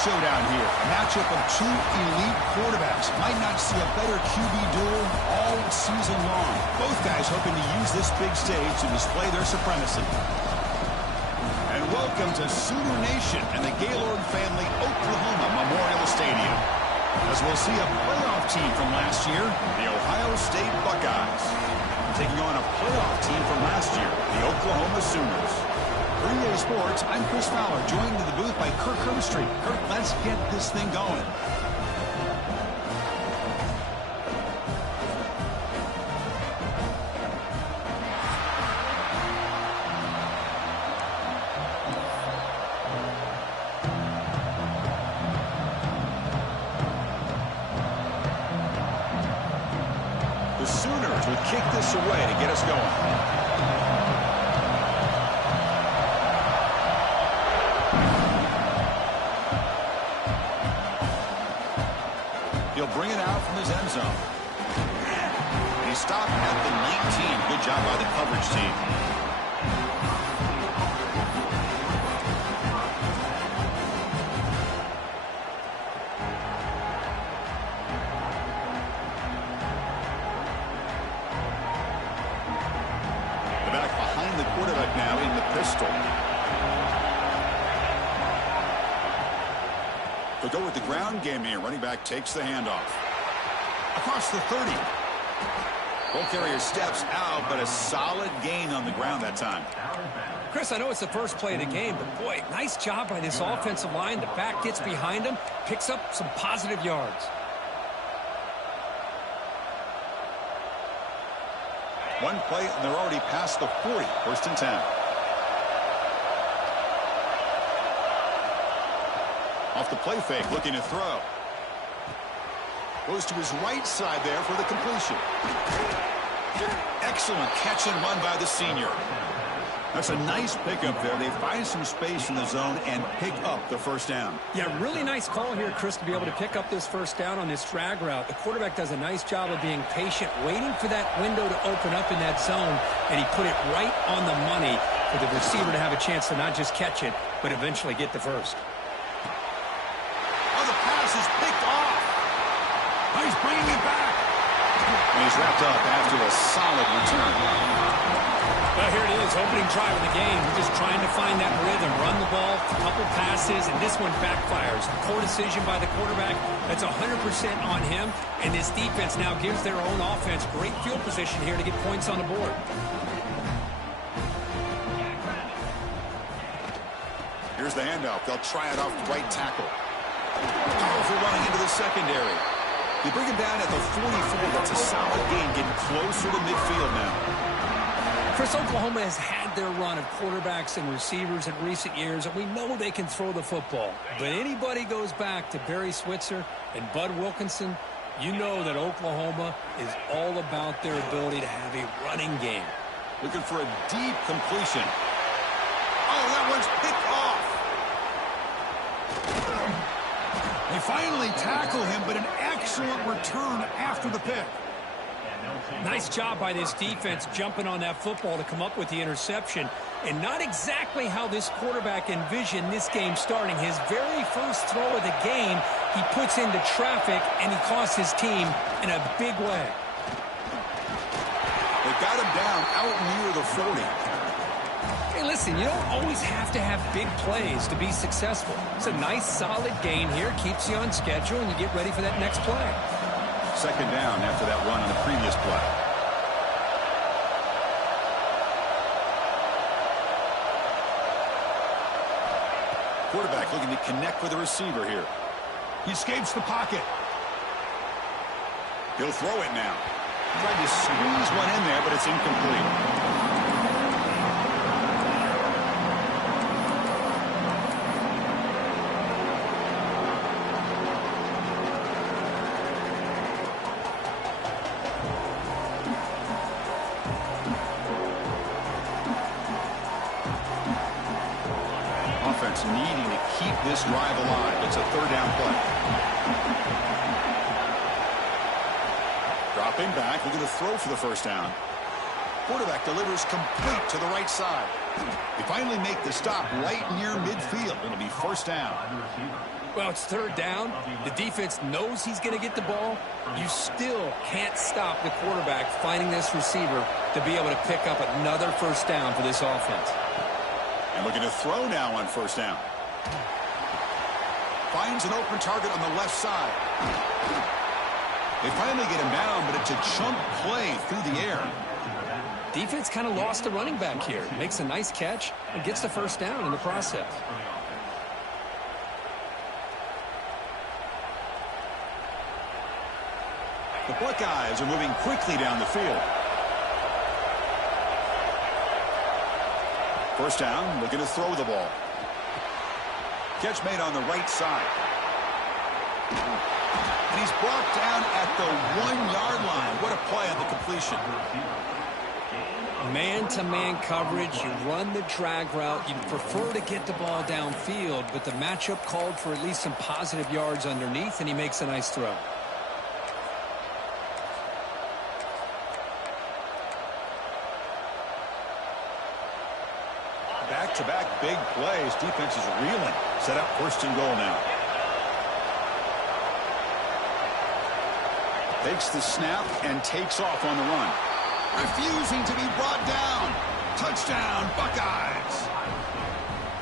showdown here. A matchup of two elite quarterbacks. Might not see a better QB duel all season long. Both guys hoping to use this big stage to display their supremacy. And welcome to Sooner Nation and the Gaylord Family Oklahoma Memorial Stadium, as we'll see a playoff team from last year, the Ohio State Buckeyes, taking on a playoff team from last year, the Oklahoma Sooners. For EA Sports, I'm Chris Fowler, joined in the booth by Kirk Herbstreit. Kirk, let's get this thing going. The Sooners will kick this away to get us going. He'll bring it out from his end zone. And he stopped at the 19. Good job by the coverage team. The back behind the quarterback now in the pistol. They'll go with the ground game here. Running back takes the handoff. Across the 30. Ball carrier steps out, but a solid gain on the ground that time. Chris, I know it's the first play of the game, but boy, nice job by this offensive line. The back gets behind him, picks up some positive yards. One play, and they're already past the 40. First and 10. Off the play fake, looking to throw. Goes to his right side there for the completion. Excellent catch and run by the senior. That's a nice pickup there. They find some space in the zone and pick up the first down. Yeah, really nice call here, Chris, to be able to pick up this first down on this drag route. The quarterback does a nice job of being patient, waiting for that window to open up in that zone, and he put it right on the money for the receiver to have a chance to not just catch it, but eventually get the first. Is picked off. He's bringing it back. And he's wrapped up after a solid return. Well, here it is, opening drive of the game. We're just trying to find that rhythm, run the ball, a couple passes, and this one backfires. Poor decision by the quarterback. That's 100% on him, and this defense now gives their own offense great field position here to get points on the board. Here's the handoff. They'll try it off the right tackle. Powerful running into the secondary. They bring him down at the 44. That's a solid gain, getting closer to midfield now. Chris, Oklahoma has had their run of quarterbacks and receivers in recent years, and we know they can throw the football. But anybody goes back to Barry Switzer and Bud Wilkinson, you know that Oklahoma is all about their ability to have a running game. Looking for a deep completion. Oh, that one's picked off. They finally tackle him, but an excellent return after the pick. Nice job by this defense jumping on that football to come up with the interception. And not exactly how this quarterback envisioned this game starting. His very first throw of the game, he puts into traffic, and he costs his team in a big way. They got him down out near the 40. Hey, listen, you don't always have to have big plays to be successful. It's a nice, solid gain here. Keeps you on schedule, and you get ready for that next play. Second down after that run on the previous play. Quarterback looking to connect with the receiver here. He escapes the pocket. He'll throw it now. Tried to squeeze one in there, but it's incomplete. Offense needing to keep this drive alive. It's a third down play. Dropping back, looking to throw for the first down. Quarterback delivers complete to the right side. They finally make the stop right near midfield. It'll be first down. Well, it's third down. The defense knows he's going to get the ball. You still can't stop the quarterback finding this receiver to be able to pick up another first down for this offense. And looking to throw now on first down. Finds an open target on the left side. They finally get him down, but it's a chunk play through the air. Defense kind of lost the running back here. Makes a nice catch and gets the first down in the process. The Buckeyes are moving quickly down the field. First down, looking to throw the ball. Catch made on the right side. And he's brought down at the 1-yard line. What a play on the completion. Man-to-man coverage, you run the drag route. You'd prefer to get the ball downfield, but the matchup called for at least some positive yards underneath, and he makes a nice throw. Back-to-back big plays. Defense is reeling. Set up first and goal now. Takes the snap and takes off on the run. Refusing to be brought down. Touchdown, Buckeyes.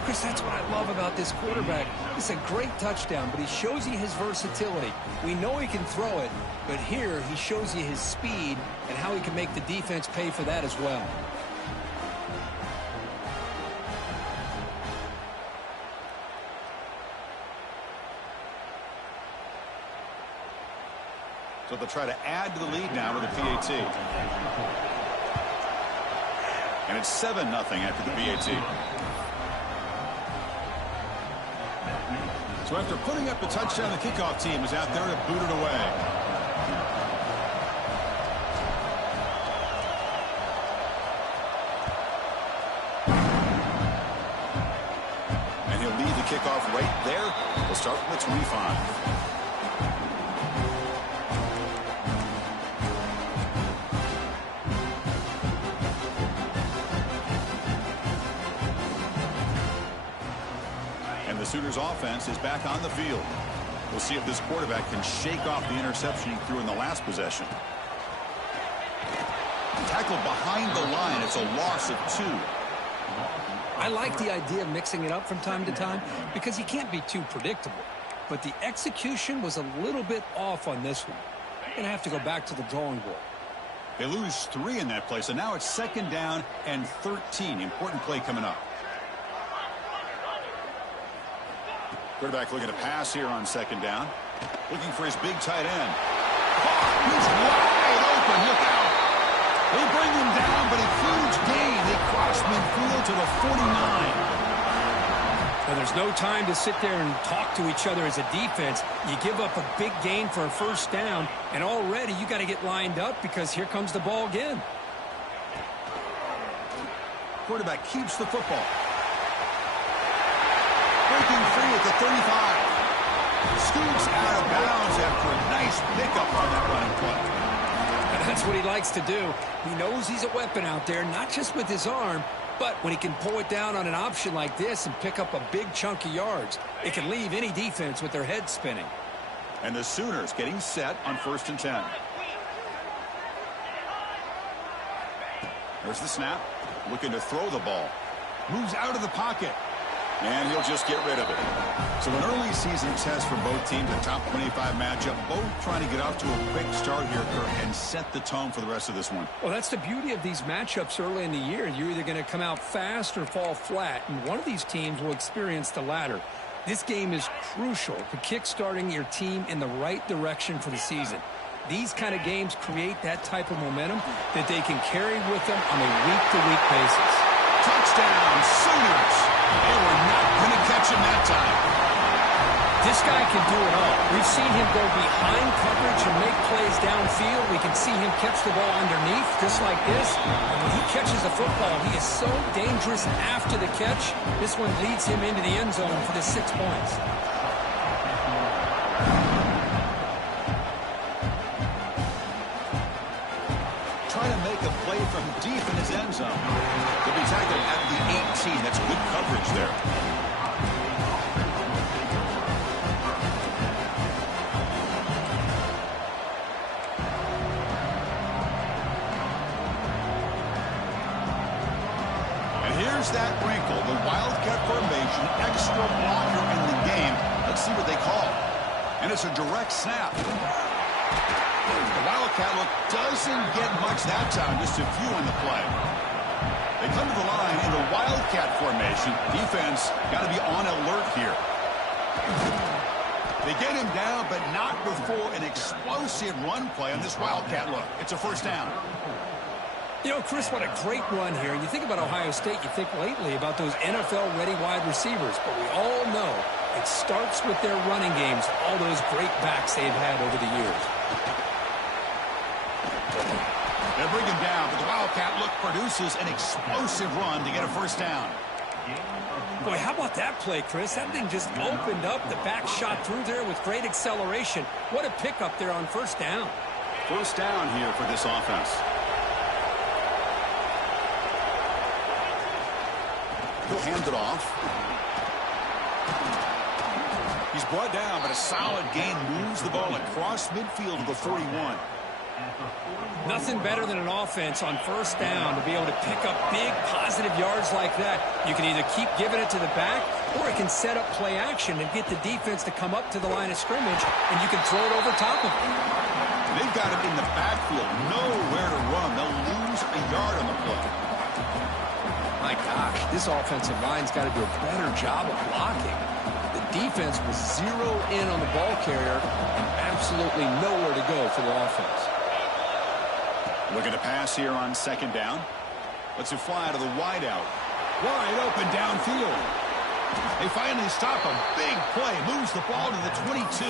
Chris, that's what I love about this quarterback. It's a great touchdown, but he shows you his versatility. We know he can throw it, but here he shows you his speed and how he can make the defense pay for that as well. So they'll try to add to the lead now with a PAT. And it's 7-0 after the PAT. So after putting up a touchdown, the kickoff team is out there to boot it away. And he'll leave the kickoff right there. We'll start from the 25. The Sooners offense is back on the field. We'll see if this quarterback can shake off the interception he threw in the last possession. Tackled behind the line. It's a loss of 2. I like the idea of mixing it up from time to time because you can't be too predictable. But the execution was a little bit off on this one. They're going to have to go back to the drawing board. They lose 3 in that play, so now it's second down and 13. Important play coming up. Quarterback looking to pass here on second down. Looking for his big tight end. Oh, he's wide open. Look out. They bring him down, but a huge gain. They cross midfield to the 49. Well, there's no time to sit there and talk to each other as a defense. You give up a big gain for a first down, and already you got to get lined up because here comes the ball again. Quarterback keeps the football. Breaking free at the 35. Scoops out of bounds after a nice pickup on that running play. And that's what he likes to do. He knows he's a weapon out there, not just with his arm, but when he can pull it down on an option like this and pick up a big chunk of yards, it can leave any defense with their head spinning. And the Sooners getting set on first and 10. There's the snap. Looking to throw the ball. Moves out of the pocket. And he'll just get rid of it. So an early season test for both teams, a top 25 matchup. Both trying to get off to a quick start here, Kirk, and set the tone for the rest of this one. Well, that's the beauty of these matchups early in the year. You're either going to come out fast or fall flat, and one of these teams will experience the latter. This game is crucial to kick-starting your team in the right direction for the season. These kind of games create that type of momentum that they can carry with them on a week-to-week basis. Touchdown, Sooners! They were not going to catch him that time. This guy can do it all. We've seen him go behind coverage and make plays downfield. We can see him catch the ball underneath, just like this. And when he catches the football, he is so dangerous after the catch. This one leads him into the end zone for the 6 points. Trying to make a play from deep in his end zone. He'll be tackled at the 18. That's good coverage there. here's that wrinkle. The Wildcat formation, extra blocker in the game. Let's see what they call. And it's a direct snap. The Wildcat look doesn't get much that time. Just a few on the play. They come to the line in the Wildcat formation. Defense got to be on alert here. They get him down, but not before an explosive run play on this Wildcat look. It's a first down. You know, Chris, what a great run here. And you think about Ohio State, you think lately about those NFL-ready wide receivers. But we all know it starts with their running games, all those great backs they've had over the years. They bring him down, but the Wildcat look produces an explosive run to get a first down. Boy, how about that play, Chris? That thing just opened up. The back shot through there with great acceleration. What a pickup there on first down. First down here for this offense. He'll hand it off. He's brought down, but a solid gain moves the ball across midfield to the 41. Nothing better than an offense on first down to be able to pick up big positive yards like that. You can either keep giving it to the back, or it can set up play action and get the defense to come up to the line of scrimmage, and you can throw it over top of it. They've got him in the backfield, nowhere to run. They'll lose a yard on the play. My gosh, this offensive line's got to do a better job of blocking. The defense will zero in on the ball carrier and absolutely nowhere to go for the offense. Looking to pass here on second down. Lets it fly to the wideout. Wide open downfield. They finally stop a big play. Moves the ball to the 22.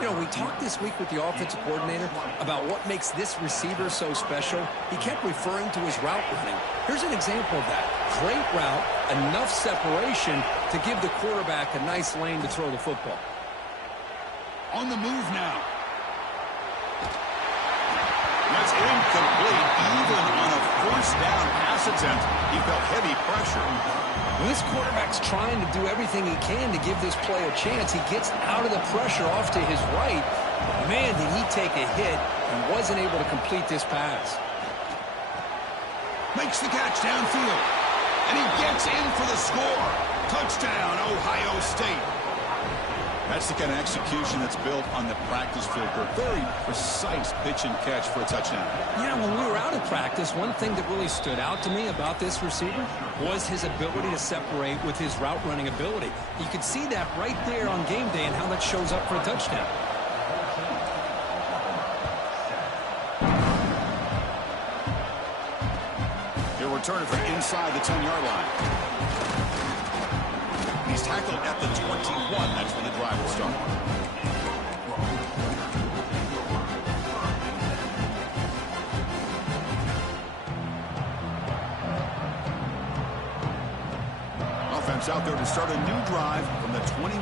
You know, we talked this week with the offensive coordinator about what makes this receiver so special. He kept referring to his route running. Here's an example of that. Great route, enough separation to give the quarterback a nice lane to throw the football. On the move now. That's incomplete. Even on a first down pass attempt, he felt heavy pressure. When this quarterback's trying to do everything he can to give this play a chance, he gets out of the pressure off to his right. Man, did he take a hit and wasn't able to complete this pass. Makes the catch downfield. And he gets in for the score. Touchdown, Ohio State. That's the kind of execution that's built on the practice field. A very precise pitch and catch for a touchdown. You know, when we were out of practice, one thing that really stood out to me about this receiver was his ability to separate with his route running ability. You could see that right there on game day and how that shows up for a touchdown. He'll return it from inside the 10-yard line. He's tackled at the 21. That's when the drive will start. Offense out there to start a new drive from the 21.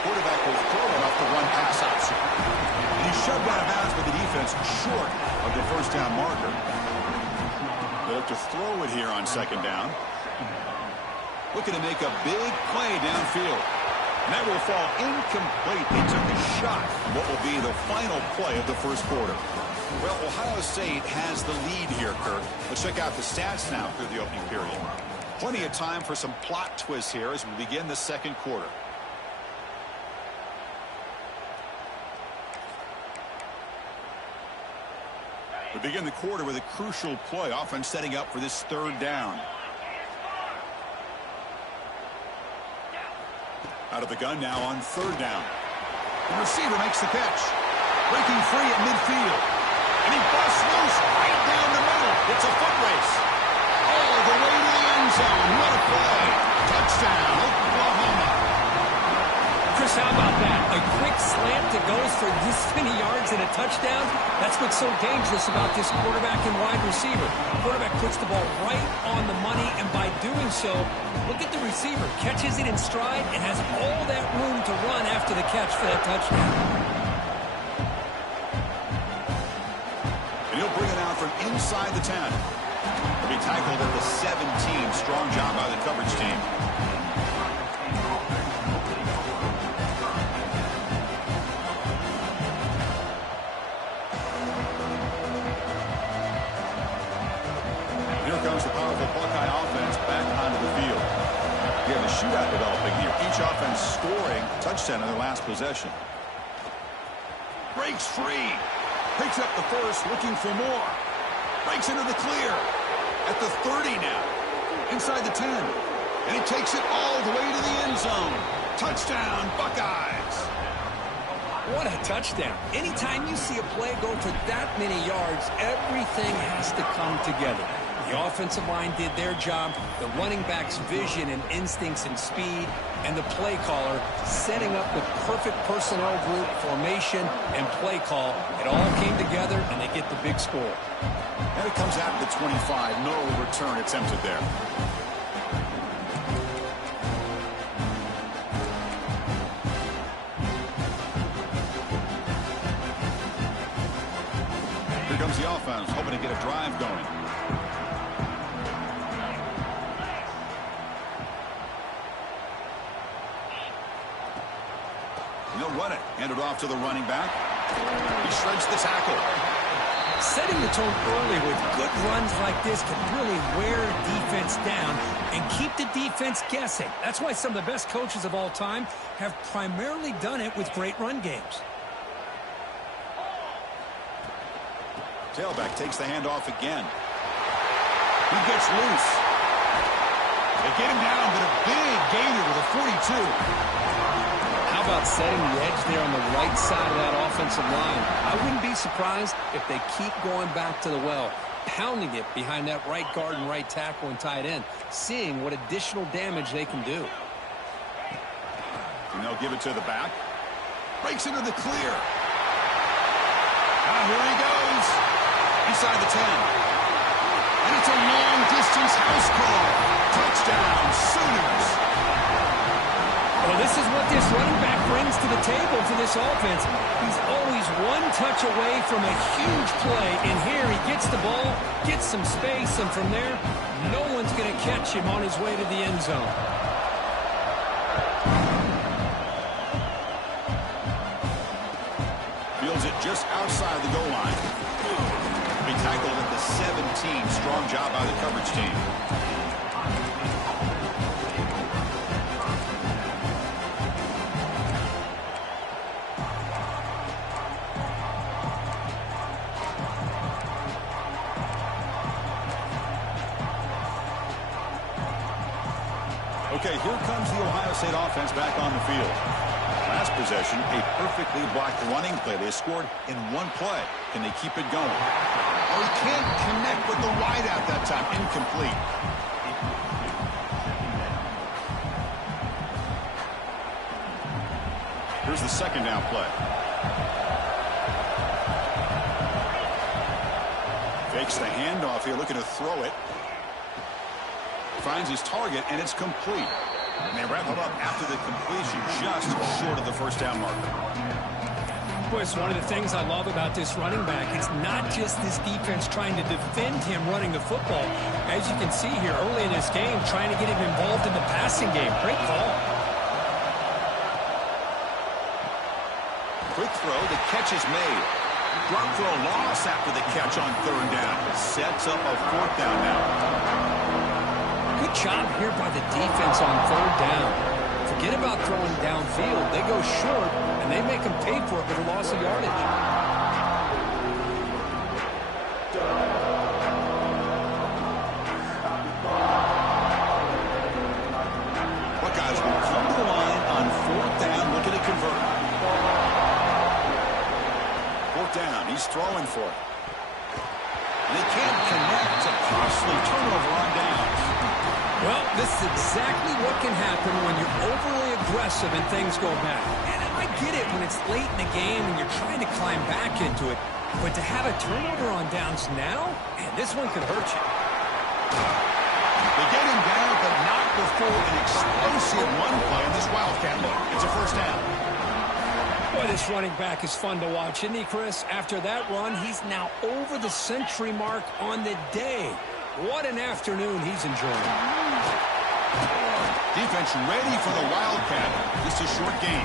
Quarterback will throw it off the run-pass option. And he's shoved out of bounds by the defense short of the first down marker. They look to throw it here on second down. Looking to make a big play downfield. And that will fall incomplete. They took a shot on what will be the final play of the first quarter. Well, Ohio State has the lead here, Kirk. Let's check out the stats now through the opening period. Plenty of time for some plot twists here as we begin the second quarter. We begin the quarter with a crucial play, offense setting up for this third down. Out of the gun now on third down. The receiver makes the catch. Breaking free at midfield. And he busts loose right down the middle. It's a foot race. All the way to the end zone. What a play. Touchdown, Oklahoma. Chris, how about that? A quick slant that goes for this many yards and a touchdown. That's what's so dangerous about this quarterback and wide receiver. The quarterback puts the ball right on the money, and by doing so, look at the receiver. Catches it in stride and has all that room to run after the catch for that touchdown. And he'll bring it out from inside the 10. He'll be tackled at the 17. Strong job by the coverage team. shootout developing here. Each offense scoring a touchdown in their last possession. Breaks free. Picks up the first, looking for more. Breaks into the clear. At the 30 now. Inside the 10. And he takes it all the way to the end zone. Touchdown, Buckeyes. What a touchdown. Anytime you see a play go for that many yards, everything has to come together. The offensive line did their job, the running back's vision and instincts and speed, and the play caller setting up the perfect personnel group, formation, and play call. It all came together, and they get the big score. And it comes out of the 25. No return attempted there. Here comes the offense, hoping to get a drive going. They'll run it. Hand it off to the running back. He shreds the tackle. Setting the tone early with good runs like this can really wear defense down and keep the defense guessing. That's why some of the best coaches of all time have primarily done it with great run games. Tailback takes the handoff again. He gets loose. They get him down, but a big gainer with a 42. How about setting the edge there on the right side of that offensive line? I wouldn't be surprised if they keep going back to the well, pounding it behind that right guard and right tackle and tight end, seeing what additional damage they can do. And they'll give it to the back. Breaks into the clear. Here he goes. Inside the 10. And it's a long-distance house call. Touchdown, Sooners. Well, this is what this running back brings to the table for this offense. He's always one touch away from a huge play. And here he gets the ball, gets some space, and from there, no one's going to catch him on his way to the end zone. Fields it just outside the goal line. He tackled at the 17. Strong job by the coverage team. Okay, here comes the Ohio State offense back on the field. Last possession, a perfectly blocked running play. They scored in one play. Can they keep it going? Oh, he can't connect with the wideout that time. Incomplete. Here's the second down play. Fakes the handoff here, looking to throw it. Finds his target, and it's complete. And they wrap it up after the completion, just short of the first down marker. Boy, it's one of the things I love about this running back. It's not just this defense trying to defend him running the football. As you can see here early in this game, trying to get him involved in the passing game. Great call. Quick throw, the catch is made. Drop for a loss after the catch on third down. Sets up a fourth down now. Good job here by the defense on third down. Forget about throwing downfield. They go short, and they make them pay for it with a loss of yardage. Buckeyes will come to the line on fourth down, looking to convert. Fourth down, he's throwing for it. And they can't connect. A costly turnover on downs. Well, this is exactly what can happen when you're overly aggressive and things go bad. And I get it when it's late in the game and you're trying to climb back into it. But to have a turnover on downs now, man, this one could hurt you. They get him down, but not before an explosive run play on this Wildcat look. It's a first down. Boy, this running back is fun to watch, isn't he, Chris? After that run, he's now over the century mark on the day. What an afternoon he's enjoying. Defense ready for the Wildcat. Just a short game.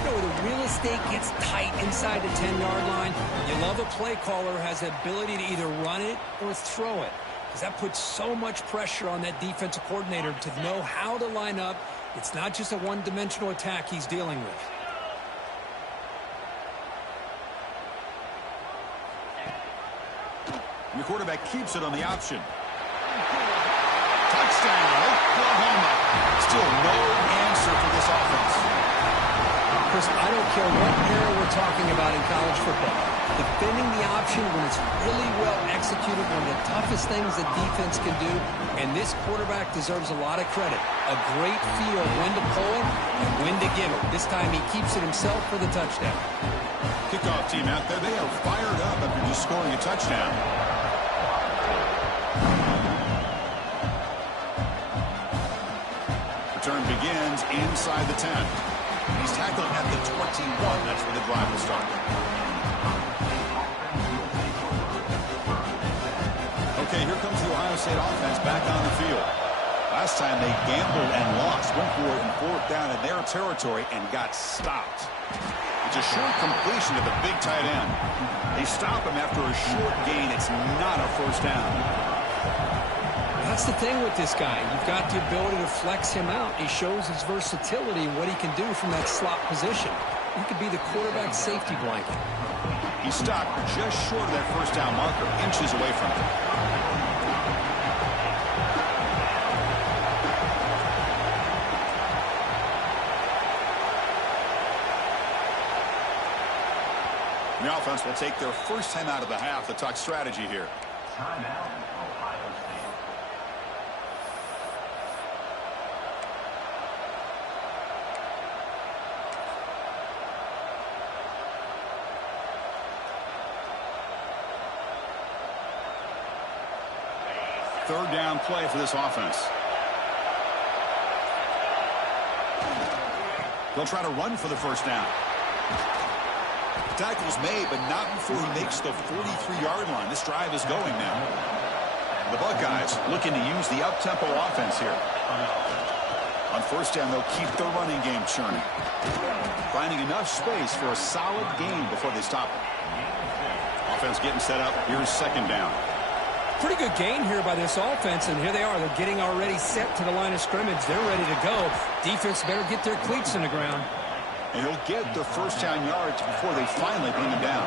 You know, the real estate gets tight inside the 10-yard line. You love a play caller who has the ability to either run it or throw it. because that puts so much pressure on that defensive coordinator to know how to line up. It's not just a one-dimensional attack he's dealing with. The quarterback keeps it on the option. Touchdown, Oklahoma. Still no answer for this offense. Chris, I don't care what era we're talking about in college football. Defending the option when it's really well executed, one of the toughest things that defense can do, and this quarterback deserves a lot of credit. A great feel of when to pull it and when to give it. This time he keeps it himself for the touchdown. Kickoff team out there, they are fired up after just scoring a touchdown. Return begins inside the 10. He's tackled at the 21. That's where the drive will start. Okay, here comes the Ohio State offense back on the field. Last time they gambled and lost. Went for it in fourth down in their territory and got stopped. It's a short completion to the big tight end. They stop him after a short gain. It's not a first down. That's the thing with this guy. You've got the ability to flex him out. He shows his versatility and what he can do from that slot position. He could be the quarterback's safety blanket. He stopped just short of that first down marker, inches away from it. The offense will take their first time out of the half to talk strategy here. Timeout, Ohio State. Third down play for this offense. They'll try to run for the first down. Tackle's made, but not before he makes the 43-yard line. This drive is going now. The Buckeyes looking to use the up-tempo offense here. On first down, they'll keep the running game churning. Finding enough space for a solid gain before they stop it. Offense getting set up. Here's second down. Pretty good gain here by this offense, and here they are. They're getting already set to the line of scrimmage. They're ready to go. Defense better get their cleats in the ground. And he'll get the first down yards before they finally bring him down.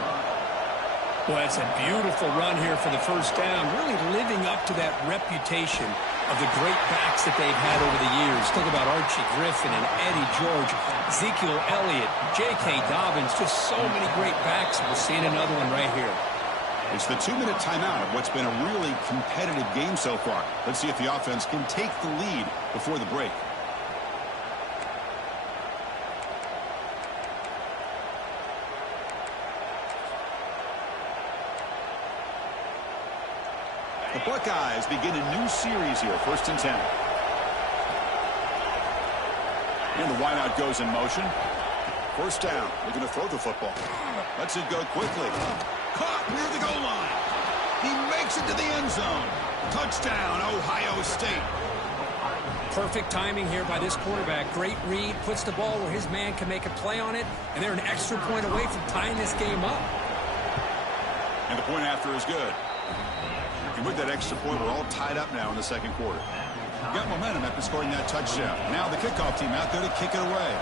Well, that's a beautiful run here for the first down, really living up to that reputation of the great backs that they've had over the years. Think about Archie Griffin and Eddie George, Ezekiel Elliott, J.K. Dobbins, just so many great backs. We're seeing another one right here. It's the 2-minute timeout of what's been a really competitive game so far. Let's see if the offense can take the lead before the break. The Buckeyes begin a new series here, 1st and 10. And the wideout goes in motion. First down, looking to throw the football. Lets it go quickly. Caught near the goal line. He makes it to the end zone. Touchdown, Ohio State. Perfect timing here by this quarterback. Great read, puts the ball where his man can make a play on it, and they're an extra point away from tying this game up. And the point after is good. And with that extra point, we're all tied up now in the second quarter. Got momentum after scoring that touchdown. Now the kickoff team out there to kick it away.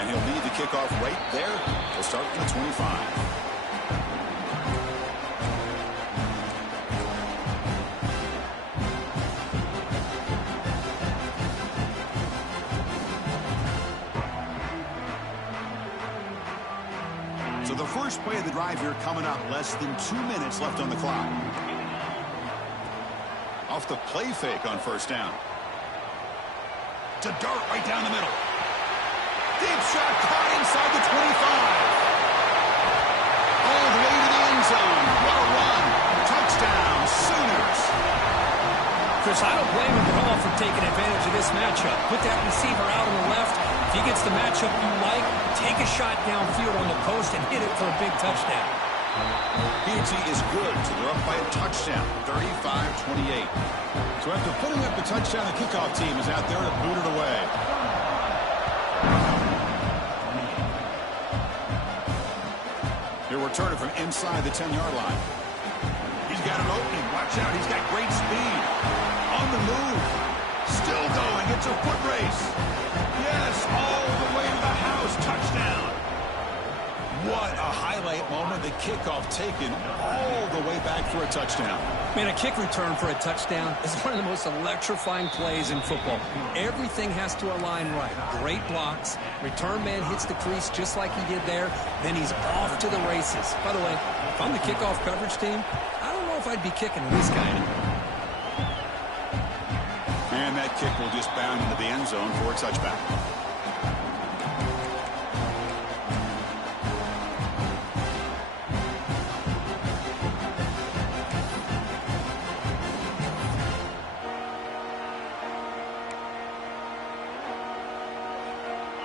And he'll lead the kickoff right there. He'll start from the 25. So the first play of the drive here coming up. Less than 2 minutes left on the clock. Off the play fake on first down. To dart right down the middle. Deep shot caught inside the 25. All the way to the end zone. What a run. Touchdown, Sooners. Chris, I don't blame him at all for taking advantage of this matchup. Put that receiver out on the left. If he gets the matchup you like, take a shot downfield on the post and hit it for a big touchdown. PNC is good, so they're up by a touchdown, 35-28. So after putting up the touchdown, the kickoff team is out there to boot it away. return it from inside the 10-yard line. He's got an opening. Watch out. He's got great speed. On the move. Still going. It's a foot race. Yes, all the way to the house. Touchdown. What a highlight moment. The kickoff taken all the way back for a touchdown. Man, a kick return for a touchdown is one of the most electrifying plays in football. Everything has to align right. Great blocks. Return man hits the crease just like he did there. Then he's off to the races. By the way, if I'm the kickoff coverage team, I don't know if I'd be kicking this guy anymore. And that kick will just bound into the end zone for a touchback.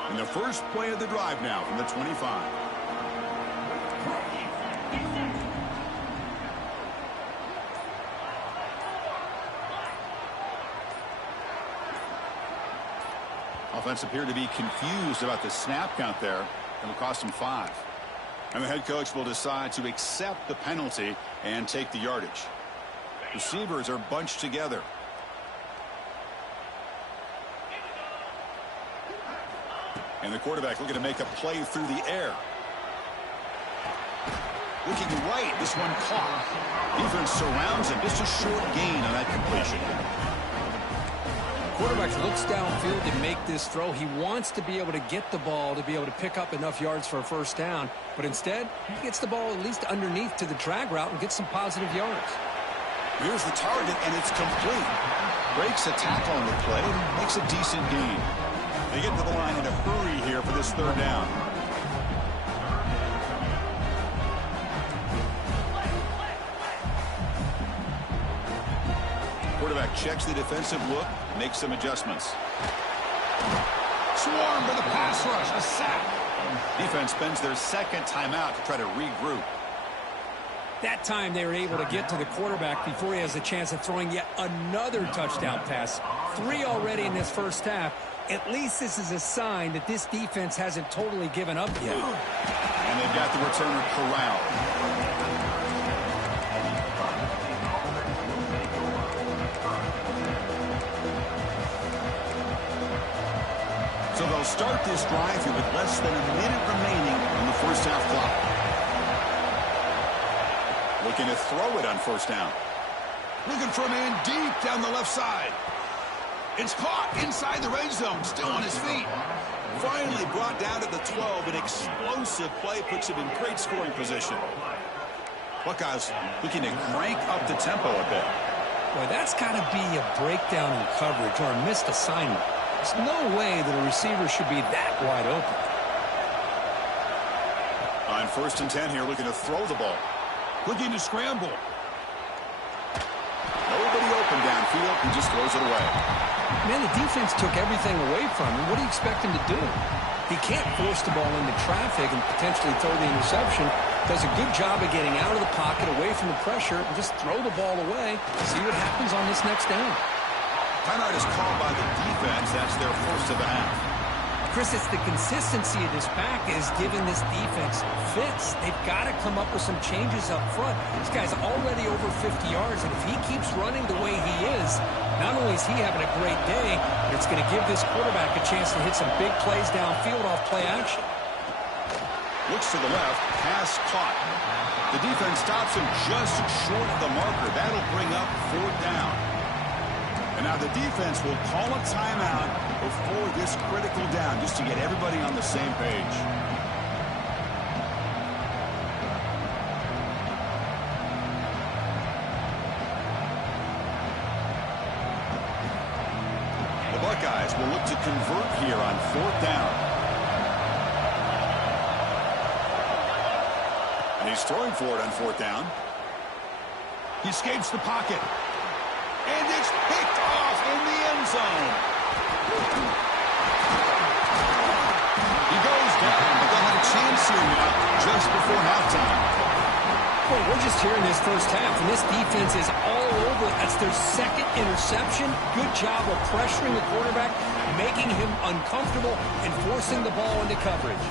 And the first play of the drive now from the 25. Offense appeared to be confused about the snap count there. It'll cost him 5. And the head coach will decide to accept the penalty and take the yardage. Receivers are bunched together. And the quarterback looking to make a play through the air. Looking right, this one caught. Defense surrounds him. Just a short gain on that completion. Quarterback looks downfield to make this throw. He wants to be able to get the ball to be able to pick up enough yards for a first down. But instead, he gets the ball at least underneath to the drag route and gets some positive yards. Here's the target, and it's complete. Breaks a tackle on the play and makes a decent gain. They get to the line in a hurry here for this third down. Quarterback checks the defensive look, makes some adjustments. Swarm for the pass rush, a sack. Defense spends their second timeout to try to regroup. That time they were able to get to the quarterback before he has a chance of throwing yet another touchdown pass. 3 already in this first half. At least this is a sign that this defense hasn't totally given up yet. And they've got the returner corralled. So they'll start this drive here with less than a minute remaining on the first half clock. Looking to throw it on first down. Looking for a man deep down the left side. It's caught inside the red zone, still on his feet. Finally brought down to the 12. An explosive play puts him in great scoring position. Buckeyes looking to crank up the tempo a bit. Boy, that's got to be a breakdown in coverage or a missed assignment. There's no way that a receiver should be that wide open. On first and 10 here, looking to throw the ball. Looking to scramble. Nobody open downfield. He just throws it away. Man, the defense took everything away from him. What do you expect him to do? He can't force the ball into traffic and potentially throw the interception. Does a good job of getting out of the pocket, away from the pressure, and just throw the ball away. See what happens on this next down. Timeout is called by the defense. That's their first of the half. Chris, it's the consistency of this back is giving this defense fits. They've got to come up with some changes up front. This guy's already over 50 yards, and if he keeps running the way he is, not only is he having a great day, but it's going to give this quarterback a chance to hit some big plays downfield off play action. Looks to the left, pass caught. The defense stops him just short of the marker. That'll bring up fourth down. And now the defense will call a timeout before this critical down just to get everybody on the same page. The Buckeyes will look to convert here on fourth down. And he's throwing for it on fourth down. He escapes the pocket. And it's picked off in the end zone. He goes down, but they'll have a chance here now just before halftime. Well, we're just here in this first half, and this defense is all over. That's their second interception. Good job of pressuring the quarterback, making him uncomfortable, and forcing the ball into coverage.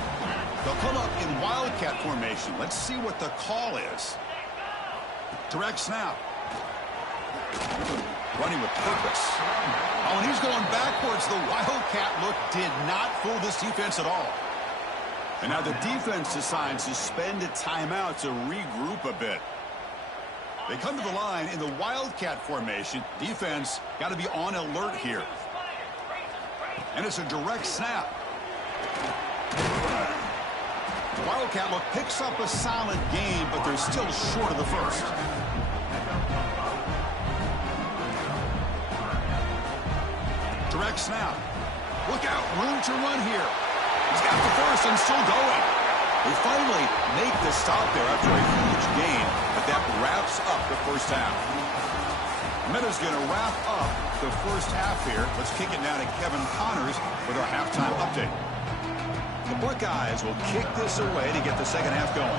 They'll come up in Wildcat formation. Let's see what the call is. Direct snap. Running with purpose. Oh, and he's going backwards. The Wildcat look did not fool this defense at all. And now the defense decides to spend a timeout to regroup a bit. They come to the line in the Wildcat formation. Defense got to be on alert here. And it's a direct snap. Wildcat look picks up a solid game, but they're still short of the first. Direct snap. Look out, room to run here. He's got the first and still going. They finally make the stop there after a huge gain, but that wraps up the first half. Meta's going to wrap up the first half here. Let's kick it now to Kevin Connors with our halftime update. The Buckeyes will kick this away to get the second half going.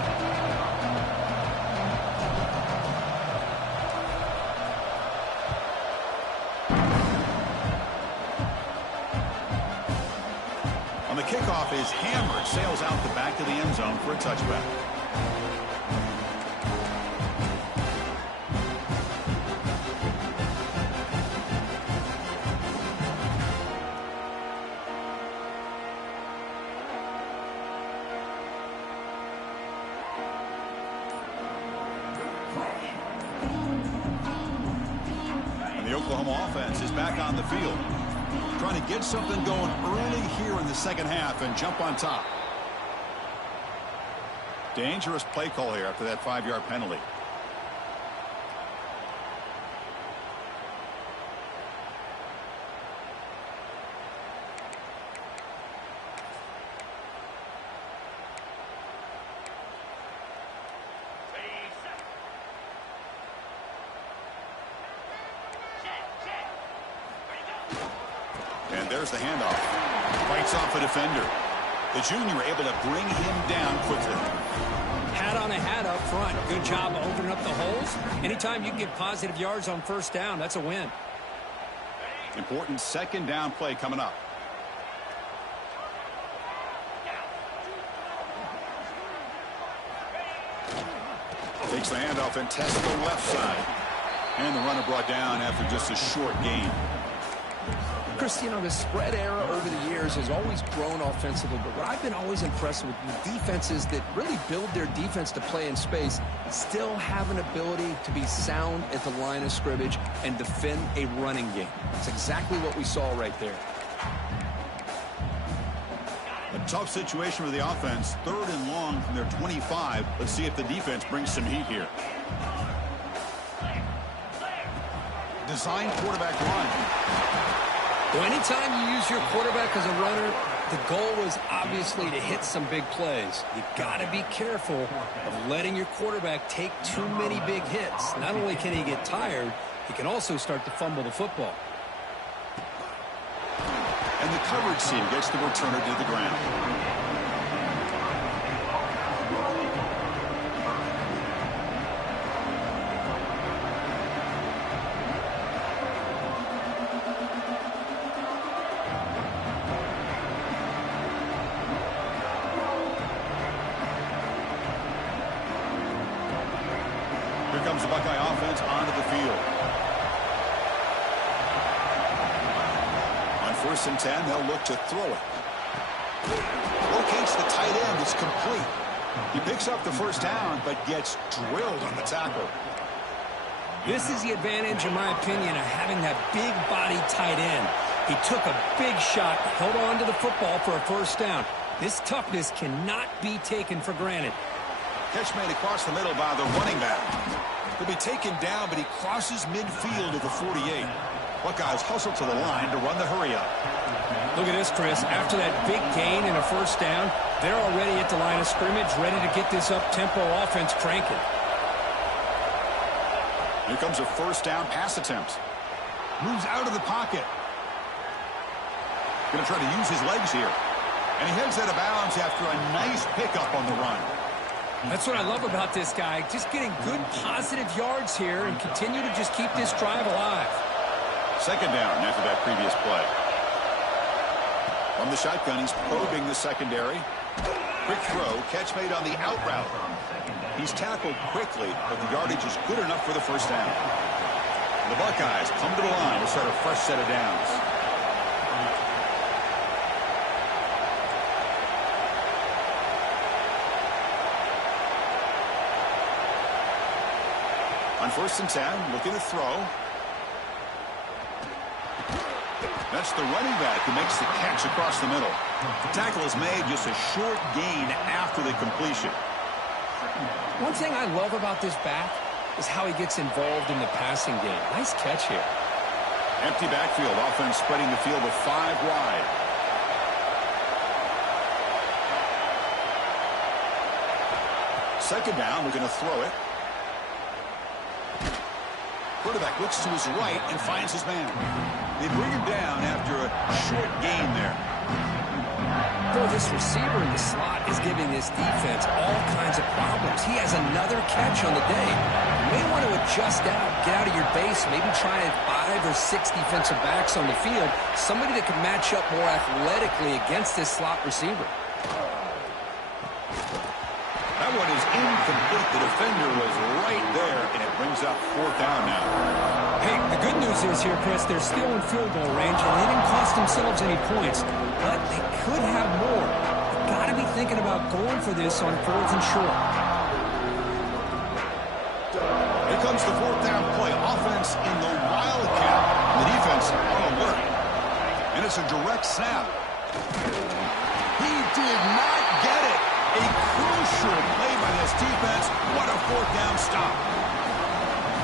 Kickoff is hammered, sails out the back of the end zone for a touchback. And the Oklahoma offense is back on the field, trying to get something going early here in the second half and jump on top. Dangerous play call here after that 5-yard penalty. And there's the handoff. Fights off a defender. The junior able to bring him down quickly. Hat on a hat up front. Good job opening up the holes. Anytime you can get positive yards on first down, that's a win. Important second down play coming up. Takes the handoff and tests the left side. And the runner brought down after just a short gain. Chris, you know, the spread era over the years has always grown offensively, but what I've been always impressed with defenses that really build their defense to play in space still have an ability to be sound at the line of scrimmage and defend a running game. That's exactly what we saw right there. A tough situation for the offense. 3rd and long from their 25. Let's see if the defense brings some heat here. Design quarterback run. Well, anytime you use your quarterback as a runner, the goal is obviously to hit some big plays. You got to be careful of letting your quarterback take too many big hits. Not only can he get tired, he can also start to fumble the football. And the coverage team gets the returner to the ground. Here comes the Buckeye offense onto the field. On 1st and 10, they'll look to throw it. Locates the tight end. It's complete. He picks up the first down, but gets drilled on the tackle. This is the advantage, in my opinion, of having that big body tight end. He took a big shot, held on to the football for a first down. This toughness cannot be taken for granted. Catch made across the middle by the running back. He'll be taken down, but he crosses midfield at the 48. Buckeyes hustle to the line to run the hurry up. Look at this, Chris. After that big gain and a first down, they're already at the line of scrimmage, ready to get this up-tempo offense cranking. Here comes a first down pass attempt. Moves out of the pocket. Going to try to use his legs here. And he heads out of bounds after a nice pickup on the run. That's what I love about this guy. Just getting good positive yards here and continue to just keep this drive alive. Second down after that previous play. From the shotgun, he's probing the secondary. Quick throw, catch made on the out route. He's tackled quickly, but the yardage is good enough for the first down. The Buckeyes come to the line to start a fresh set of downs. On 1st and 10, looking to throw. That's the running back who makes the catch across the middle. The tackle is made, just a short gain after the completion. One thing I love about this back is how he gets involved in the passing game. Nice catch here. Empty backfield, offense spreading the field with 5 wide. Second down, we're going to throw it. Quarterback looks to his right and finds his man. They bring him down after a short gain there. Boy, this receiver in the slot is giving this defense all kinds of problems. He has another catch on the day. You may want to adjust out, get out of your base, maybe try 5 or 6 defensive backs on the field, somebody that can match up more athletically against this slot receiver. That one is incomplete. The defender was right there, and it brings up 4th down now. Hey, the good news is here, Chris, they're still in field goal range, and they didn't cost themselves any points, but they could have more. They've got to be thinking about going for this on 4th and short. Here comes the 4th down play. Offense in the Wildcat. The defense on alert. And it's a direct snap. He did not get it. A crucial play by this defense. What a 4th down stop.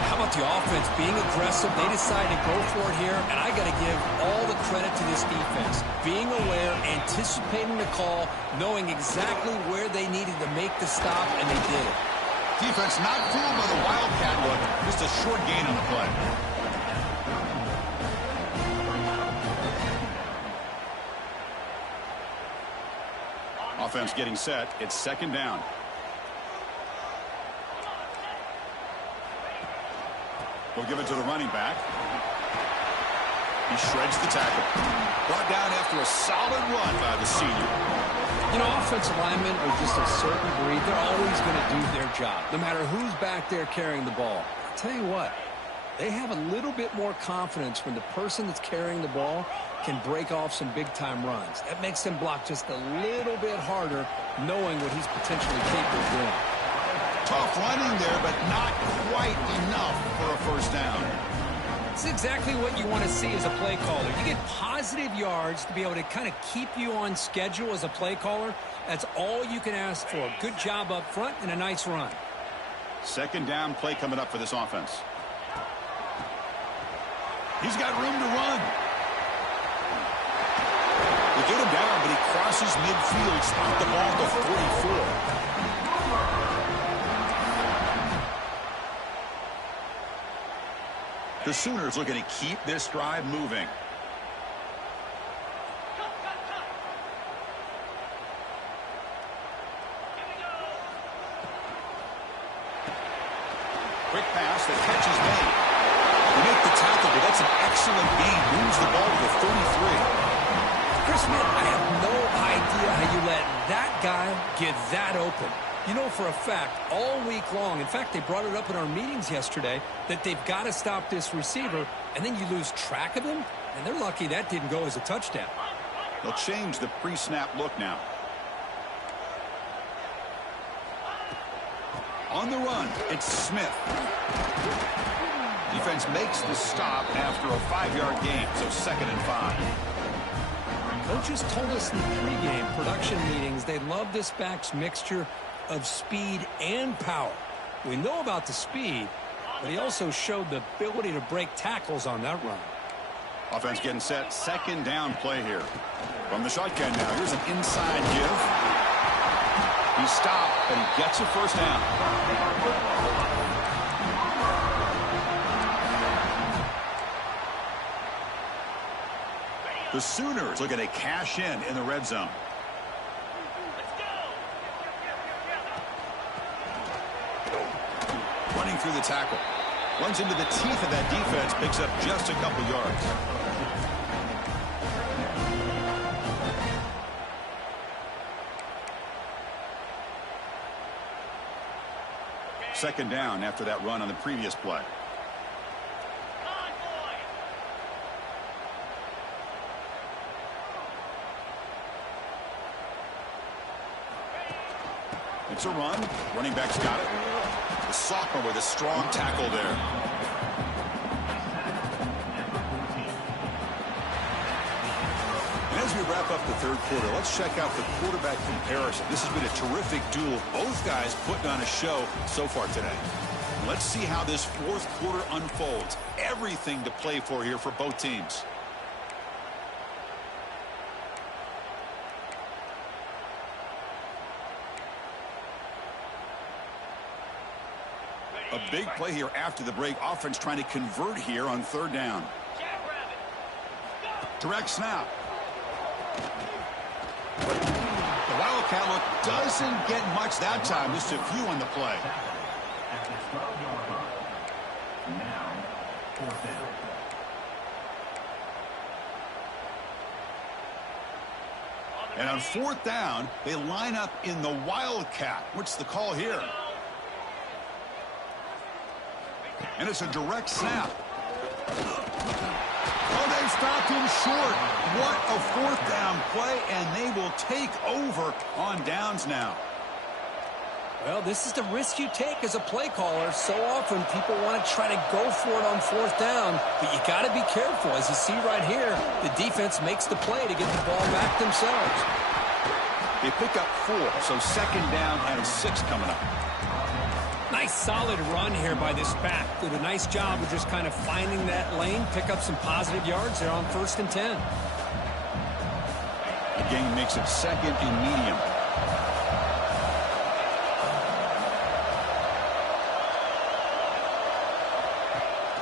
How about the offense being aggressive? They decided to go for it here, and I got to give all the credit to this defense. Being aware, anticipating the call, knowing exactly where they needed to make the stop, and they did it. Defense not fooled by the Wildcat look. Just a short gain on the play. Offense getting set. It's 2nd down. We'll give it to the running back. He shreds the tackle. Brought down after a solid run by the senior. You know, offensive linemen are just a certain breed. They're always going to do their job, no matter who's back there carrying the ball. I'll tell you what, they have a little bit more confidence when the person that's carrying the ball can break off some big-time runs. That makes them block just a little bit harder, knowing what he's potentially capable of doing. Tough running there, but not quite enough for a 1st down. It's exactly what you want to see as a play caller. You get positive yards to be able to kind of keep you on schedule as a play caller. That's all you can ask for. Good job up front and a nice run. 2nd down play coming up for this offense. He's got room to run. They get him down, but he crosses midfield, spot the ball at the 44. The Sooners looking to keep this drive moving. Quick pass, the catch is made. They make the tackle, but that's an excellent gain. Moves the ball to the 33. Chris, man, I have no idea how you let that guy get that open. You know for a fact, all week long, in fact, they brought it up in our meetings yesterday, that they've got to stop this receiver, and then you lose track of him, and they're lucky that didn't go as a touchdown. They'll change the pre-snap look now. On the run, it's Smith. Defense makes the stop after a 5-yard gain, so 2nd and 5. Coaches told us in the pregame production meetings they love this back's mixture of speed and power. We know about the speed, but he also showed the ability to break tackles on that run. Offense getting set. 2nd down play here. From the shotgun now. Here's an inside give. He stopped, but he gets a 1st down. The Sooners looking to cash in the red zone. Running through the tackle. Runs into the teeth of that defense. Picks up just a couple yards. Second down after that run on the previous play. It's a run. Running back's got it. The sophomore with a strong tackle there. And as we wrap up the third quarter, let's check out the quarterback comparison. This has been a terrific duel. Both guys putting on a show so far today. Let's see how this fourth quarter unfolds. Everything to play for here for both teams. A big play here after the break. Offense trying to convert here on third down. Direct snap. The Wildcat look doesn't get much that time. Just a few on the play. Now, fourth down. And on fourth down, they line up in the Wildcat. What's the call here? And it's a direct snap. Oh, they stopped him short. What a fourth down play, and they will take over on downs now. Well, this is the risk you take as a play caller. So often people want to try to go for it on fourth down, but you got to be careful. As you see right here, the defense makes the play to get the ball back themselves. They pick up 4, so second down and 6 coming up. Nice solid run here by this back. Did a nice job of just kind of finding that lane, pick up some positive yards there on 1st and 10. The game makes it second and medium.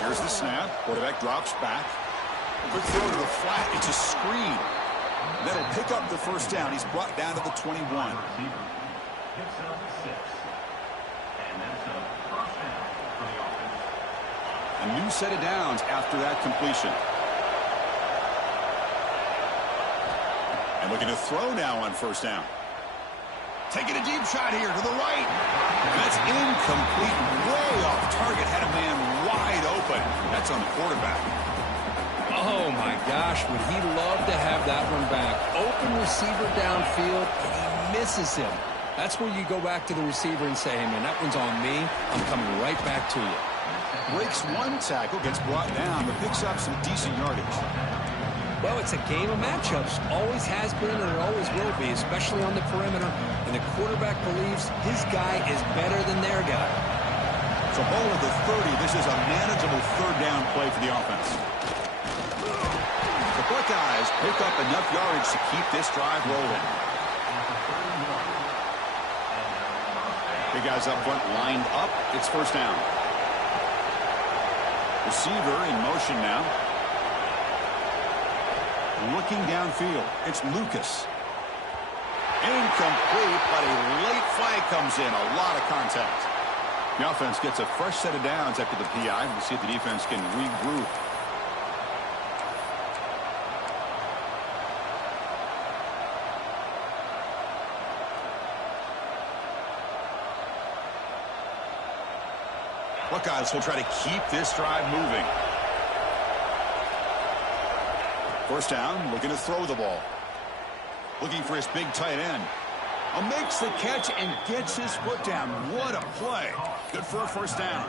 Here's the snap. Quarterback drops back. Quick throw to the flat. It's a screen. That'll pick up the first down. He's brought down to the 21. Picks up 6. And that's a first down for the offense. A new set of downs after that completion. And looking to throw now on first down. Taking a deep shot here to the right. And that's incomplete. Way off target. Had a man wide open. That's on the quarterback. Oh, my gosh, would he love to have that one back. Open receiver downfield, and he misses him. That's where you go back to the receiver and say, hey, man, that one's on me. I'm coming right back to you. Breaks one tackle, gets brought down, but picks up some decent yardage. Well, it's a game of matchups. Always has been, and it always will be, especially on the perimeter. And the quarterback believes his guy is better than their guy. So ball at the 30. This is a manageable third down play for the offense. The Buckeyes pick up enough yardage to keep this drive rolling. Big guys up front lined up. It's first down. Receiver in motion now. Looking downfield. It's Lucas. Incomplete, but a late flag comes in. A lot of contact. The offense gets a fresh set of downs after the PI. We'll see if the defense can regroup. Buckeyes will try to keep this drive moving. First down, looking to throw the ball. Looking for his big tight end. Makes the catch and gets his foot down. What a play. Good for a first down.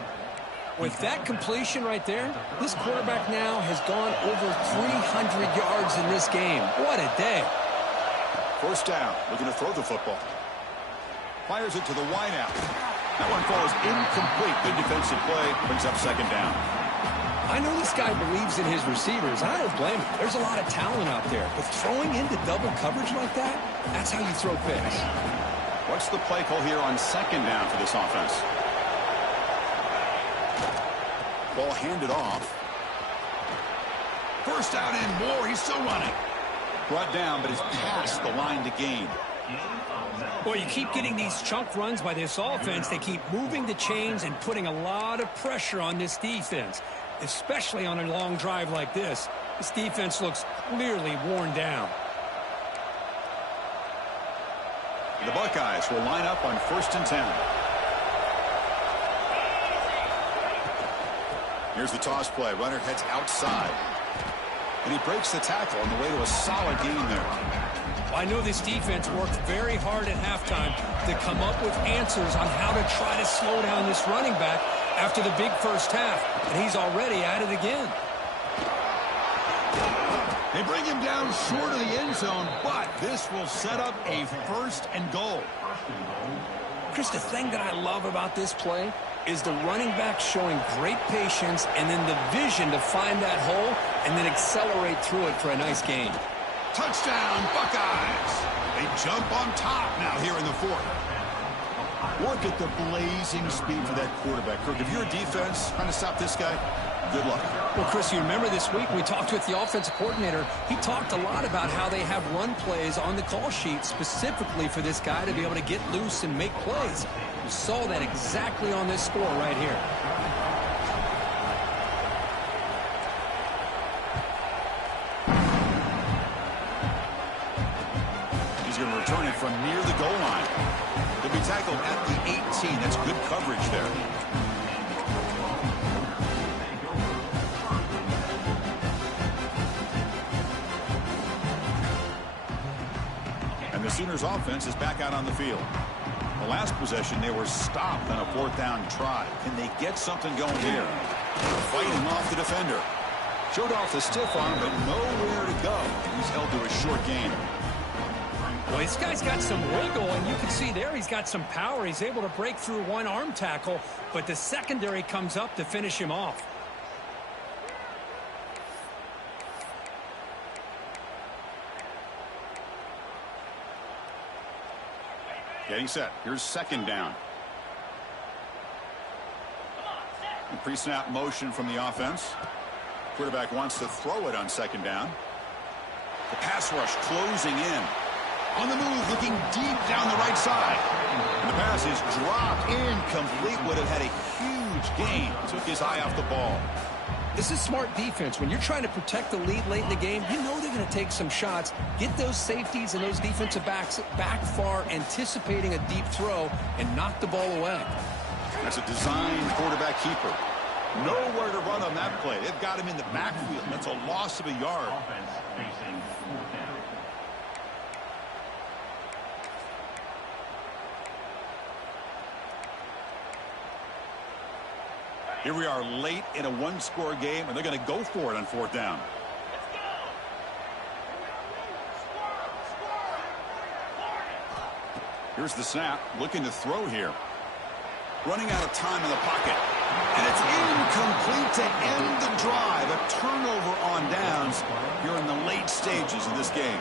With that completion right there, this quarterback now has gone over 300 yards in this game. What a day. First down, looking to throw the football. Fires it to the wideout. That one falls incomplete. Good defensive play. Brings up second down. I know this guy believes in his receivers, and I don't blame him. There's a lot of talent out there. But throwing into double coverage like that, that's how you throw picks. What's the play call here on second down for this offense? Ball handed off. First down and more. He's still running. Brought down, but is past the line to gain. Well, you keep getting these chunk runs by this offense. They keep moving the chains and putting a lot of pressure on this defense, especially on a long drive like this. This defense looks clearly worn down. The Buckeyes will line up on 1st and 10. Here's the toss play. Runner heads outside. And he breaks the tackle on the way to a solid gain there. Well, I know this defense worked very hard at halftime to come up with answers on how to try to slow down this running back after the big first half. And he's already at it again. They bring him down short of the end zone, but this will set up a 1st and goal. Chris, the thing that I love about this play is the running back showing great patience and then the vision to find that hole and then accelerate through it for a nice gain. Touchdown, Buckeyes. They jump on top now here in the 4th. Look at the blazing speed for that quarterback. Kirk, if you're a defense trying to stop this guy, good luck. Well, Chris, you remember this week we talked with the offensive coordinator. He talked a lot about how they have run plays on the call sheet specifically for this guy to be able to get loose and make plays. We saw that exactly on this score right here. He's going to return it from near the goal line. He'll be tackled at the 18. That's good coverage there. The Sooners offense is back out on the field. The last possession, they were stopped on a 4th down try. Can they get something going here? Fighting off the defender. Showed off the stiff arm, but nowhere to go. He's held to a short gain. Well, this guy's got some wiggle, and you can see there he's got some power. He's able to break through one arm tackle, but the secondary comes up to finish him off. Getting set. Here's 2nd down. Pre-snap motion from the offense. Quarterback wants to throw it on 2nd down. The pass rush closing in. On the move, looking deep down the right side. And the pass is dropped incomplete. Would have had a huge gain. Took his eye off the ball. This is smart defense. When you're trying to protect the lead late in the game, you know they're going to take some shots. Get those safeties and those defensive backs back far, anticipating a deep throw, and knock the ball away. That's a designed quarterback keeper. Nowhere to run on that play. They've got him in the backfield. That's a loss of a yard. Offense facing 4th down. Here we are late in a 1-score game, and they're going to go for it on 4th down. Here's the snap, looking to throw here. Running out of time in the pocket. And it's incomplete to end the drive. A turnover on downs here in the late stages of this game.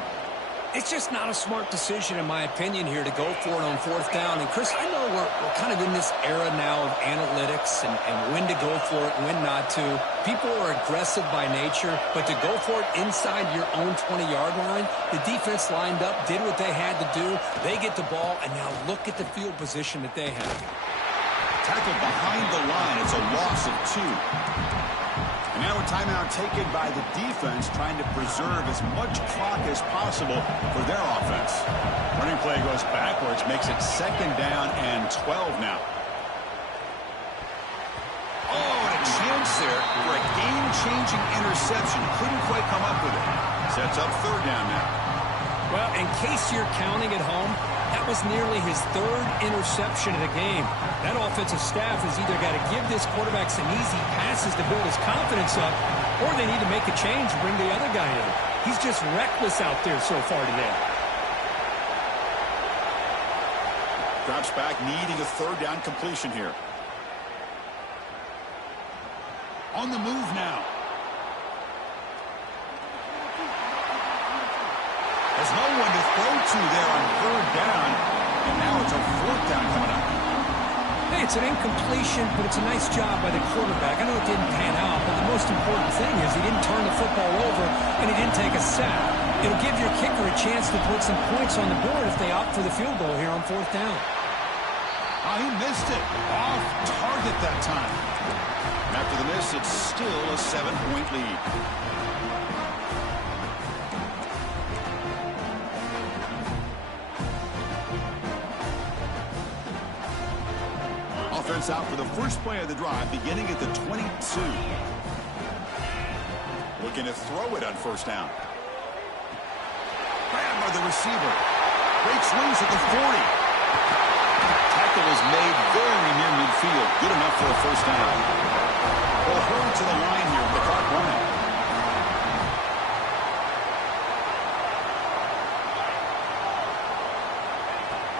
It's just not a smart decision, in my opinion, here to go for it on 4th down. And, Chris, I know we're kind of in this era now of analytics and when to go for it, when not to. People are aggressive by nature, but to go for it inside your own 20-yard line, the defense lined up, did what they had to do. They get the ball, and now look at the field position that they have. Tackled behind the line. It's a loss of 2. And now a timeout taken by the defense, trying to preserve as much clock as possible for their offense. Running play goes backwards, makes it 2nd down and 12 now. Oh, and a chance there for a game-changing interception. Couldn't quite come up with it. Sets up 3rd down now. Well, in case you're counting at home, that was nearly his 3rd interception of the game. That offensive staff has either got to give this quarterback some easy passes to build his confidence up, or they need to make a change and bring the other guy in. He's just reckless out there so far today. Drops back, needing a 3rd down completion here. On the move now. There's no one to throw to there on 3rd down. And now it's a 4th down coming up. Hey, it's an incompletion, but it's a nice job by the quarterback. I know it didn't pan out, but the most important thing is he didn't turn the football over and he didn't take a sack. It'll give your kicker a chance to put some points on the board if they opt for the field goal here on 4th down. Oh, he missed it. Off target that time. After the miss, it's still a 7-point lead. Offense out for the first play of the drive, beginning at the 22. Looking to throw it on first down. Grabbed by the receiver. Breaks loose at the 40. Tackle is made very near midfield. Good enough for a first down. They'll hurry to the line here with the clock running.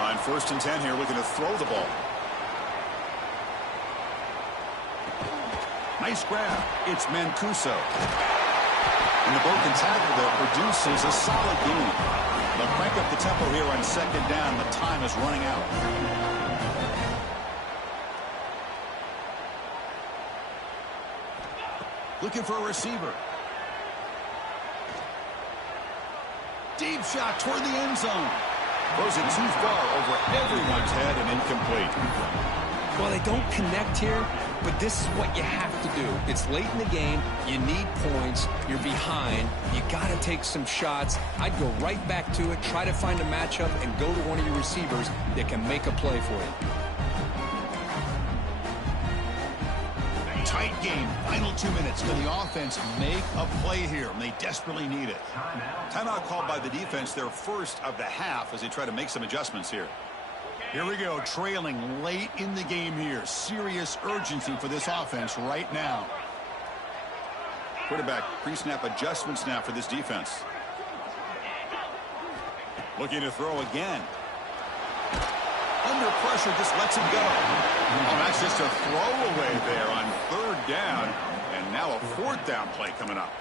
On 1st and 10 here, looking to throw the ball. Nice grab. It's Mancuso. And the broken tackle there produces a solid gain. They'll crank up the tempo here on 2nd down. The time is running out. Looking for a receiver. Deep shot toward the end zone. Throws it too far over everyone's head and incomplete. Well, they don't connect here, but this is what you have to do. It's late in the game. You need points. You're behind. You got to take some shots. I'd go right back to it, try to find a matchup, and go to one of your receivers that can make a play for you. Tight game. Final 2 minutes. Can the offense make a play here? And they desperately need it. Timeout called by the defense, their first of the half, as they try to make some adjustments here. Here we go, trailing late in the game here. Serious urgency for this offense right now. Quarterback pre-snap adjustments now for this defense. Looking to throw again. Under pressure, just lets him go. Oh, that's just a throwaway there on 3rd down. And now a 4th down play coming up.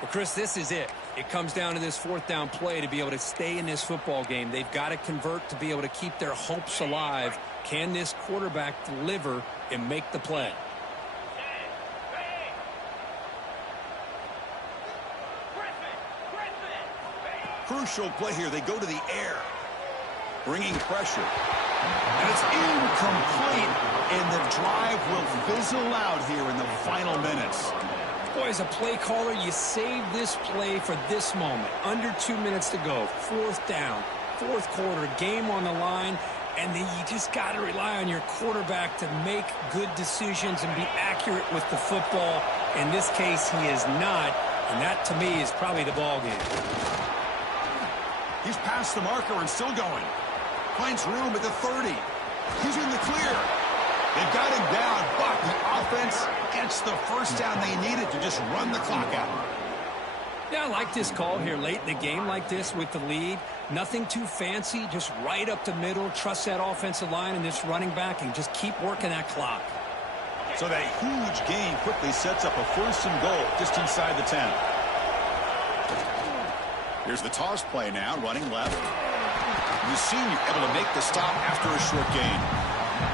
Well, Chris, this is it. It comes down to this 4th down play to be able to stay in this football game. They've got to convert to be able to keep their hopes alive. Can this quarterback deliver and make the play? Crucial play here. They go to the air. Bringing pressure. And it's incomplete. And the drive will fizzle out here in the final minutes. Boy, as a play caller, you save this play for this moment. Under 2 minutes to go. 4th down. 4th quarter. Game on the line. And then you just got to rely on your quarterback to make good decisions and be accurate with the football. In this case, he is not. And that, to me, is probably the ball game. He's past the marker and still going. Finds room at the 30. He's in the clear. They've got him down, but the offense gets the first down they needed to just run the clock out. Yeah, I like this call here late in the game like this with the lead. Nothing too fancy, just right up the middle. Trust that offensive line and this running back and just keep working that clock. So that huge gain quickly sets up a 1st and goal just inside the 10. Here's the toss play now, running left. The senior able to make the stop after a short gain.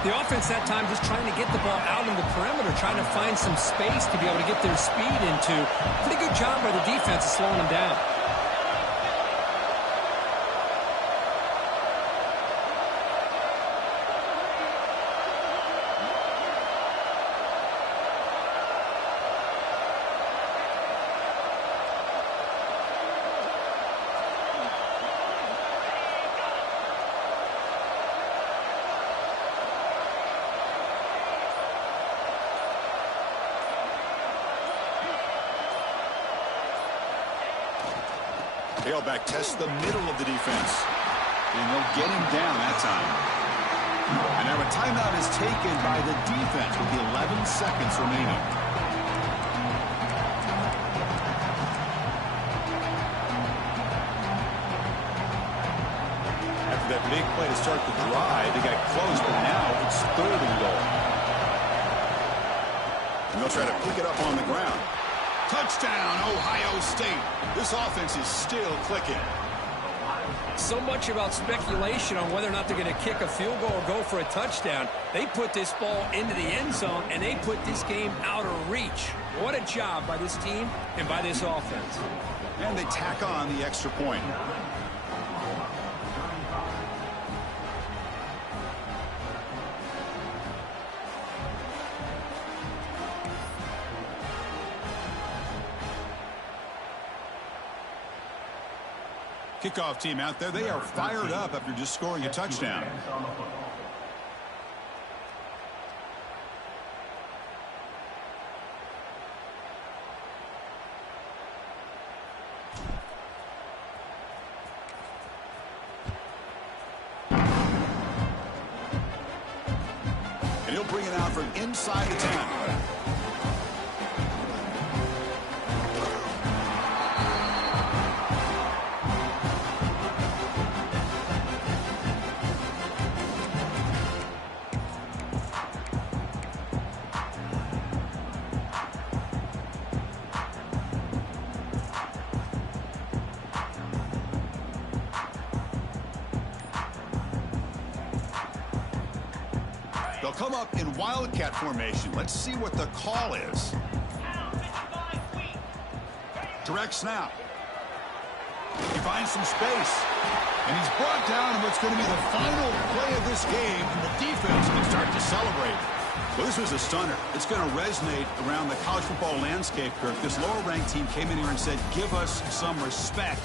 The offense that time just trying to get the ball out in the perimeter, trying to find some space to be able to get their speed into. Pretty good job by the defense of slowing them down. Tailback tests the middle of the defense. And they'll get him down that time. And now a timeout is taken by the defense with 11 seconds remaining. After that big play to start the drive, they got close, but now it's 3rd and goal. And they'll try to pick it up on the ground. Touchdown, Ohio State. This offense is still clicking. So much about speculation on whether or not they're going to kick a field goal or go for a touchdown. They put this ball into the end zone, and they put this game out of reach. What a job by this team and by this offense. And they tack on the extra point. Kickoff team out there, they are fired up after just scoring a touchdown. it out from inside the 10. They'll come up in Wildcat formation. Let's see what the call is. Direct snap. He finds some space. And he's brought down in what's going to be the final play of this game, and the defense can start to celebrate. Well, this was a stunner. It's going to resonate around the college football landscape, Kirk. This lower-ranked team came in here and said, give us some respect.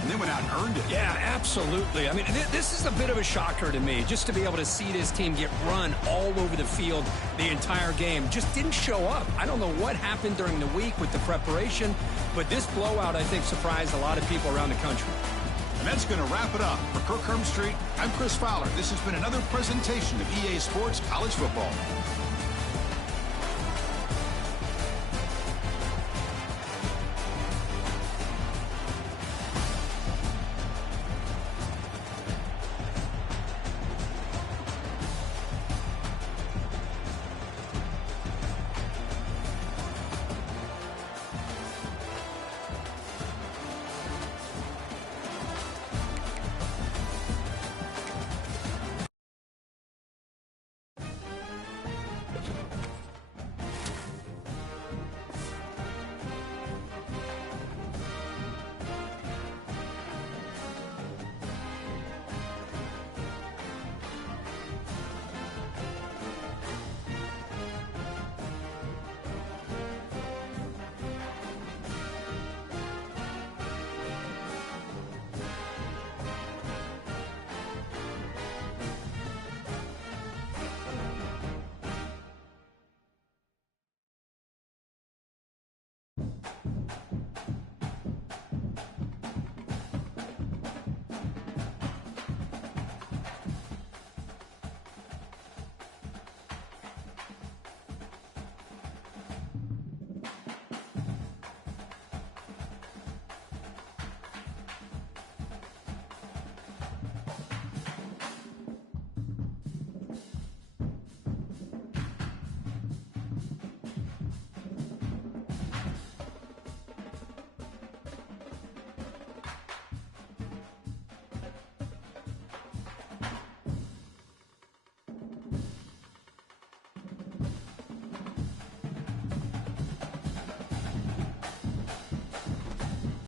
And they went out and earned it. Yeah, absolutely. I mean, this is a bit of a shocker to me, just to be able to see this team get run all over the field the entire game. Just didn't show up. I don't know what happened during the week with the preparation, but this blowout, I think, surprised a lot of people around the country. And that's going to wrap it up. For Kirk Street, I'm Chris Fowler. This has been another presentation of EA Sports College Football.